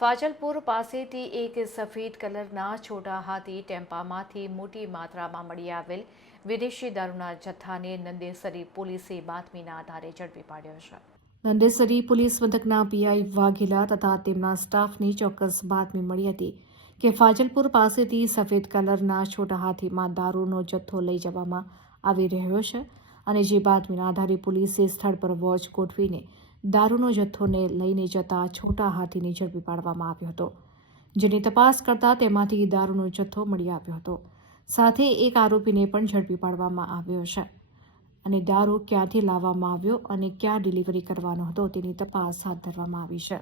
ફાજલપુર પાસેથી એક સફેદ કલરના છોટા હાથી ટેમ્પામાંથી મોટી માત્રામાં મળી આવેલ વિદેશી દારૂના જથ્થાને નંદેસરી પોલીસે બાતમીના આધારે ઝડપી પાડ્યો છે. નંદેસરી પોલીસ મથકના પીઆઈ વાઘેલા તથા તેમના સ્ટાફની ચોક્કસ બાતમી મળી હતી કે ફાજલપુર પાસેથી સફેદ કલરના છોટા હાથીમાં દારૂનો જથ્થો લઈ જવામાં આવી રહ્યો છે અને જે બાતમીના આધારે પોલીસે સ્થળ પર વોચ ગોઠવીને દારૂનો જથ્થોને લઈને જતા છોટા હાથીને ઝડપી પાડવામાં આવ્યો હતો, જેની તપાસ કરતા તેમાંથી દારૂનો જથ્થો મળી આવ્યો હતો. સાથે એક આરોપીને પણ ઝડપી પાડવામાં આવ્યો છે અને દારૂ ક્યાંથી લાવવામાં આવ્યો અને ક્યાં ડિલિવરી કરવાનો હતો તેની તપાસ હાથ ધરવામાં આવી છે.